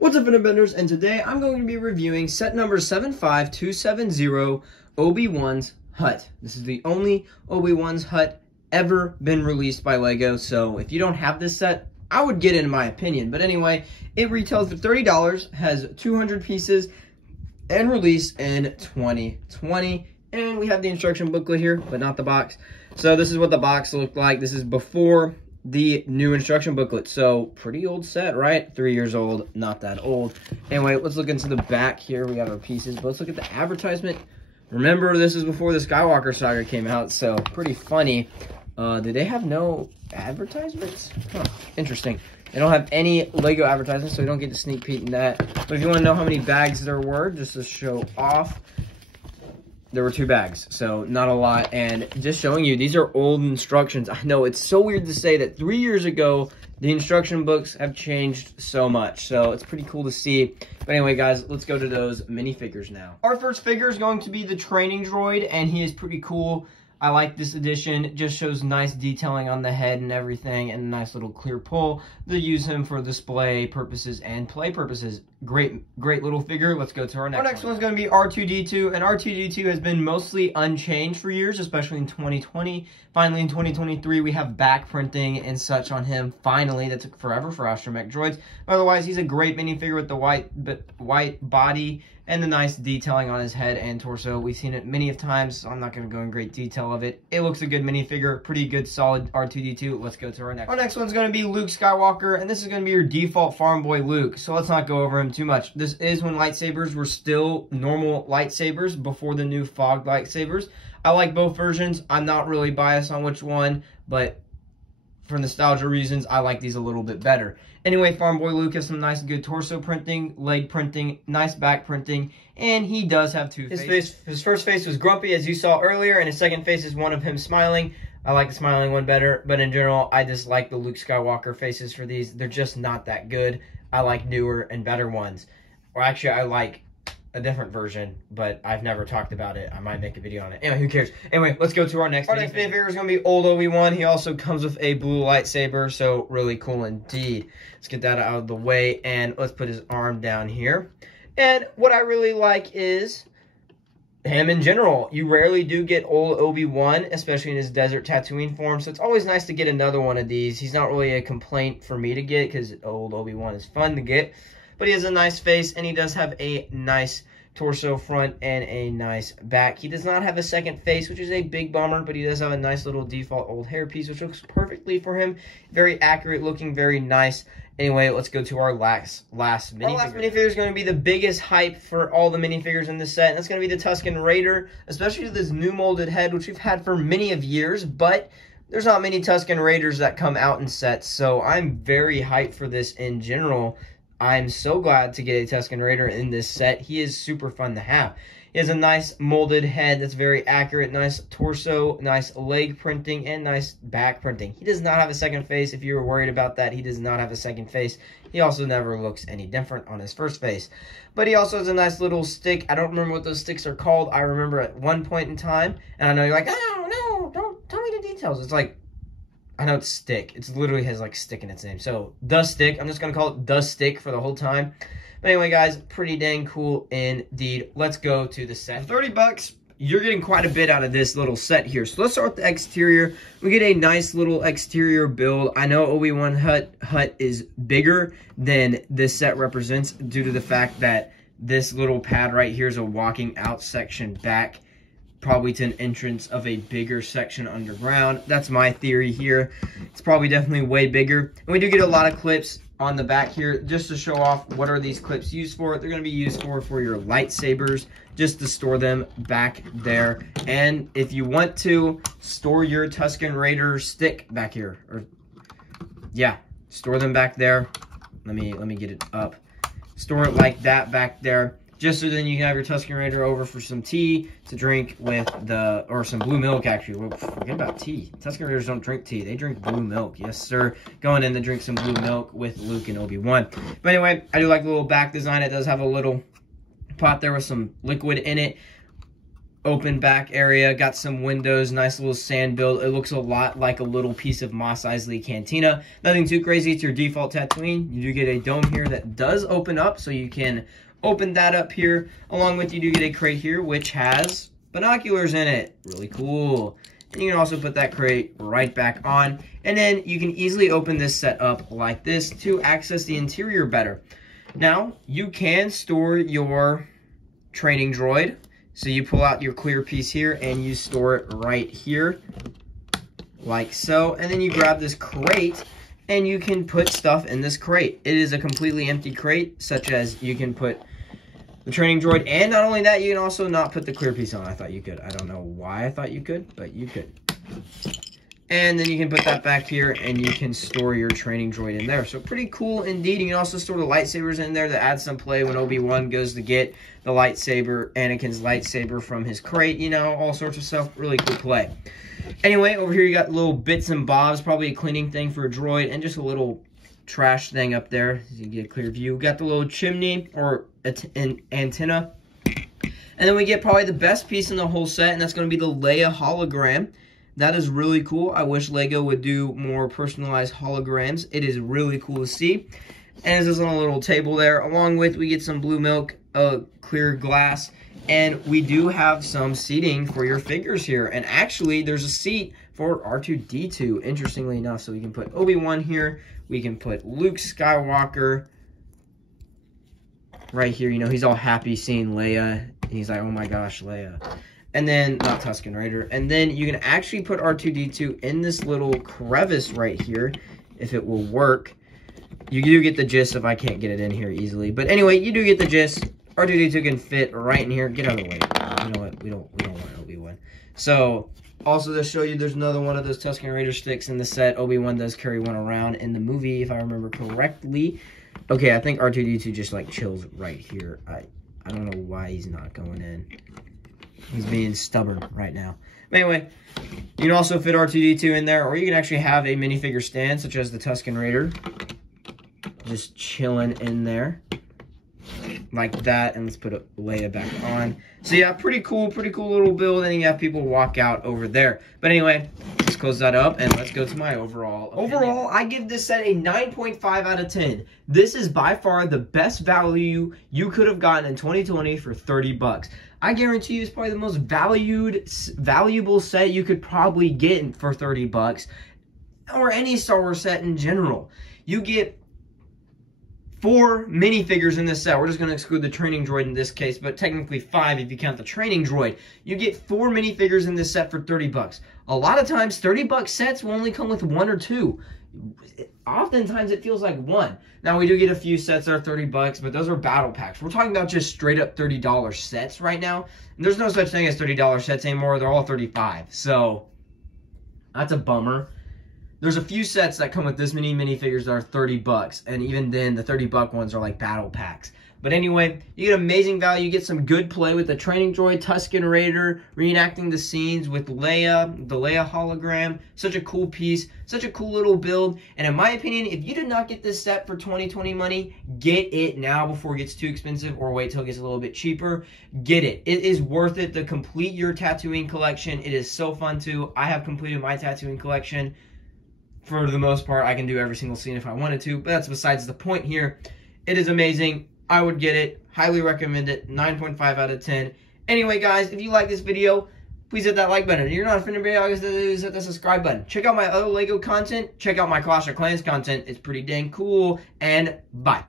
What's up, Benders? And today I'm going to be reviewing set number 75270, Obi-Wan's Hut. This is the only Obi-Wan's Hut ever been released by LEGO, so if you don't have this set, I would get it in my opinion. But anyway, it retails for $30, has 200 pieces, and released in 2020. And we have the instruction booklet here, but not the box. So this is what the box looked like. This is before the new instruction booklet. So pretty old set, right? 3 years old, not that old. Anyway, let's look into the back here. We have our pieces, but let's look at the advertisement. Remember, this is before the Skywalker saga came out, so pretty funny. Did they have no advertisements? Huh, interesting. They don't have any LEGO advertisements, so we don't get to sneak peek in that. But if you want to know how many bags there were, just to show off, there were 2 bags, so not a lot. And just showing you, these are old instructions. I know, it's so weird to say that 3 years ago, the instruction books have changed so much. So it's pretty cool to see. But anyway, guys, let's go to those minifigures now. Our first figure is going to be the training droid, and he is pretty cool. I like this edition. It just shows nice detailing on the head and everything, and a nice little clear pull. They use him for display purposes and play purposes. Great little figure. Let's go to our next one. Our next one's going to be R2-D2, and R2-D2 has been mostly unchanged for years, especially in 2020. Finally, in 2023, we have back printing and such on him. Finally, that took forever for astromech droids. Otherwise, he's a great minifigure with the white body and the nice detailing on his head and torso. We've seen it many times, so I'm not going to go in great detail of it. It looks a good minifigure, pretty good, solid R2-D2. Let's go to our next one. Our next one's going to be Luke Skywalker, and this is going to be your default farm boy Luke, so let's not go over him too much. This is when lightsabers were still normal lightsabers before the new fog lightsabers. I like both versions. I'm not really biased on which one, but for nostalgia reasons, I like these a little bit better. Anyway, Farm Boy Luke has some nice good torso printing, leg printing, nice back printing, and he does have 2 faces. His first face was grumpy, as you saw earlier, and his second face is one of him smiling. I like the smiling one better, but in general, I dislike the Luke Skywalker faces for these. They're just not that good. I like newer and better ones. Or actually, I like a different version, but I've never talked about it. I might make a video on it. Anyway, who cares? Anyway, let's go to our next minifigure. Is going to be old Obi-Wan. He also comes with a blue lightsaber, so really cool indeed. Let's get that out of the way, and let's put his arm down here. And what I really like is him in general. You rarely do get old Obi-Wan, especially in his desert Tatooine form, so it's always nice to get another one of these. He's not really a complaint for me to get, because old Obi-Wan is fun to get. But he has a nice face, and he does have a nice torso front and a nice back. He does not have a second face, which is a big bummer, but he does have a nice little default old hairpiece, which looks perfectly for him. Very accurate looking, very nice. Anyway, let's go to our last minifigure. Our last minifigure is going to be the biggest hype for all the minifigures in this set, and that's going to be the Tusken Raider, especially with this new molded head, which we've had for many of years, but there's not many Tusken Raiders that come out in sets, so I'm very hyped for this in general. I'm so glad to get a Tusken Raider in this set. He is super fun to have. He has a nice molded head that's very accurate, nice torso, nice leg printing, and nice back printing. He does not have a second face. If you were worried about that, he does not have a second face. He also never looks any different on his first face. But he also has a nice little stick. I don't remember what those sticks are called. I remember at one point in time, and I know you're like, oh, no, don't tell me the details. It's like, I know it's stick. It literally has like stick in its name. So the stick. I'm just going to call it the stick for the whole time. But anyway, guys, pretty dang cool indeed. Let's go to the set. For 30 bucks, you're getting quite a bit out of this little set here. So let's start with the exterior. We get a nice little exterior build. I know Obi-Wan hut is bigger than this set represents due to the fact that this little pad right here is a walking out section back, probably to an entrance of a bigger section underground. That's my theory here. It's probably definitely way bigger. And we do get a lot of clips on the back here just to show off what are these clips used for. They're going to be used for your lightsabers, just to store them back there. And if you want to store your Tusken Raider stick back here, or yeah, store them back there. Let me get it up. Store it like that back there, just so then you can have your Tusken Raider over for some tea to drink with or some blue milk, actually. Well, forget about tea. Tusken Raiders don't drink tea. They drink blue milk. Yes, sir. Going in to drink some blue milk with Luke and Obi-Wan. But anyway, I do like the little back design. It does have a little pot there with some liquid in it. open back area, got some windows, nice little sand build. It looks a lot like a little piece of Mos Eisley Cantina. Nothing too crazy. It's your default Tatooine. You do get a dome here that does open up, so you can open that up here. Along with, you do get a crate here, which has binoculars in it. Really cool. And you can also put that crate right back on. And then you can easily open this set up like this to access the interior better. Now, you can store your training droid. So you pull out your clear piece here and you store it right here, like so. And then you grab this crate and you can put stuff in this crate. It is a completely empty crate, such as you can put the training droid, and not only that, you can also not put the clear piece on. I thought you could. I don't know why I thought you could, but you could. And then you can put that back here and you can store your training droid in there. So pretty cool indeed. You can also store the lightsabers in there to add some play when Obi-Wan goes to get the lightsaber, Anakin's lightsaber from his crate, you know, all sorts of stuff. Really cool play. Anyway, over here you got little bits and bobs, probably a cleaning thing for a droid, and just a little trash thing up there so you can get a clear view. Got the little chimney or an antenna. And then we get probably the best piece in the whole set, and that's going to be the Leia hologram. That is really cool. I wish LEGO would do more personalized holograms. It is really cool to see. And it's just on a little table there. Along with, we get some blue milk, clear glass, and we do have some seating for your figures here. And actually, there's a seat for R2-D2, interestingly enough. So we can put Obi-Wan here. We can put Luke Skywalker right here. You know, he's all happy seeing Leia. And he's like, oh my gosh, Leia. And then, not Tusken Raider. And then you can actually put R2-D2 in this little crevice right here, if it will work. You do get the gist if I can't get it in here easily. But anyway, you do get the gist. R2-D2 can fit right in here. Get out of the way. You know what? We don't want Obi-Wan. So, also to show you, there's another one of those Tusken Raider sticks in the set. Obi-Wan does carry one around in the movie, if I remember correctly. Okay, I think R2-D2 just like chills right here. I don't know why he's not going in. He's being stubborn right now. But anyway, you can also fit R2-D2 in there, or you can actually have a minifigure stand, such as the Tusken Raider. Just chilling in there. Like that. And let's put Leia back on. So yeah, pretty cool little build. And you have people walk out over there. But anyway, let's close that up and let's go to my overall opinion. Overall, I give this set a 9.5 out of 10. This is by far the best value you could have gotten in 2020 for 30 bucks. I guarantee you it's probably the most valuable set you could probably get for 30 bucks. Or any Star Wars set in general. You get 4 minifigures in this set. We're just going to exclude the training droid in this case, but technically 5 if you count the training droid. You get 4 minifigures in this set for 30 bucks. A lot of times, 30 buck sets will only come with 1 or 2. Oftentimes, it feels like 1. Now, we do get a few sets that are 30 bucks, but those are battle packs. We're talking about just straight up $30 sets right now. And there's no such thing as $30 sets anymore. They're all 35. So, that's a bummer. There's a few sets that come with this many minifigures that are 30 bucks. And even then, the 30 buck ones are like battle packs. But anyway, you get amazing value. You get some good play with the training droid, Tusken Raider, reenacting the scenes with Leia, the Leia hologram. Such a cool piece. Such a cool little build. And in my opinion, if you did not get this set for 2020 money, get it now before it gets too expensive, or wait till it gets a little bit cheaper. Get it. It is worth it to complete your Tatooine collection. It is so fun too. I have completed my Tatooine collection. For the most part, I can do every single scene if I wanted to, but that's besides the point here. It is amazing. I would get it. Highly recommend it. 9.5 out of 10. Anyway, guys, if you like this video, please hit that like button. If you're not a fan of the video, all you have to do is hit the subscribe button. Check out my other LEGO content. Check out my Clash of Clans content. It's pretty dang cool. And bye.